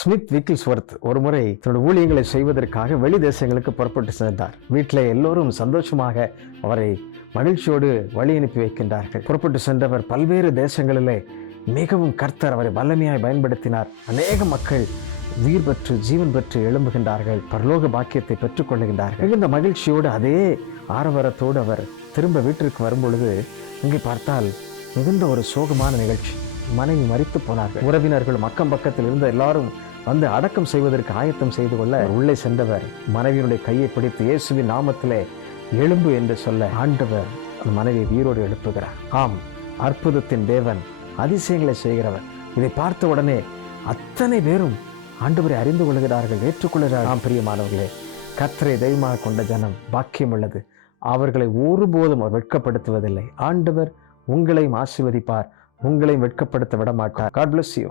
Smith விக்கில்ஸ்வர்த் ஒரு முறை தன்னுடைய ஊழியங்களை செய்வதற்காக வெளி தேசங்களுக்கு புறப்பட்டு சென்றார். வீட்டில் எல்லோரும் சந்தோஷமாக அவரை மகிழ்ச்சியோடு வழி அனுப்பி வைக்கின்றார்கள். புறப்பட்டு சென்றவர் பல்வேறு தேசங்களிலே மிகவும் கர்த்தர் அவரை வல்லமையாய் பயன்படுத்தினார். அநேக மக்கள் உயிர் பெற்று ஜீவன் பெற்று எழும்புகின்றார்கள். பரலோக பாக்கியத்தை பெற்றுக்கொள்கின்றார்கள் மிகுந்த மகிழ்ச்சியோடு அதே ஆரவாரத்தோடு அவர் திரும்ப வீட்டிற்கு வரும்பொழுது இங்கே பார்த்தால் மிகுந்த ஒரு சோகமான நிகழ்ச்சி. மனைவி மறித்து போனார்கள். உறவினர்களும் அக்கம் பக்கத்தில் இருந்த எல்லாரும் வந்து அடக்கம் செய்வதற்கு ஆயத்தம் செய்து கொள்ள உள்ளே சென்றவர். மனைவியினுடைய கையை பிடித்து இயேசுவின் நாமத்திலே எழும்பு என்று சொல்ல ஆண்டவர் அந்த மனைவியை உயிரோடு எழுப்புகிறார். ஆம் அற்புதத்தின் தேவன் அதிசயங்களை செய்கிறவர். இதை பார்த்த உடனே அத்தனை பேரும் ஆண்டவரை அறிந்து கொள்கிறார்கள் ஏற்றுக்கொள்கிறார்கள். ஆம் பிரியமானவர்களே கத்தரை தெய்வமாக கொண்ட ஜனம் பாக்கியம் உள்ளது. அவர்களை ஒருபோதும் அவர் வெட்கப்படுத்துவதில்லை. ஆண்டவர் உங்களையும் ஆசிர்வதிப்பார் உங்களையும் வெட்கப்படுத்த விட மாட்டார் காட் பிளஸ் யூ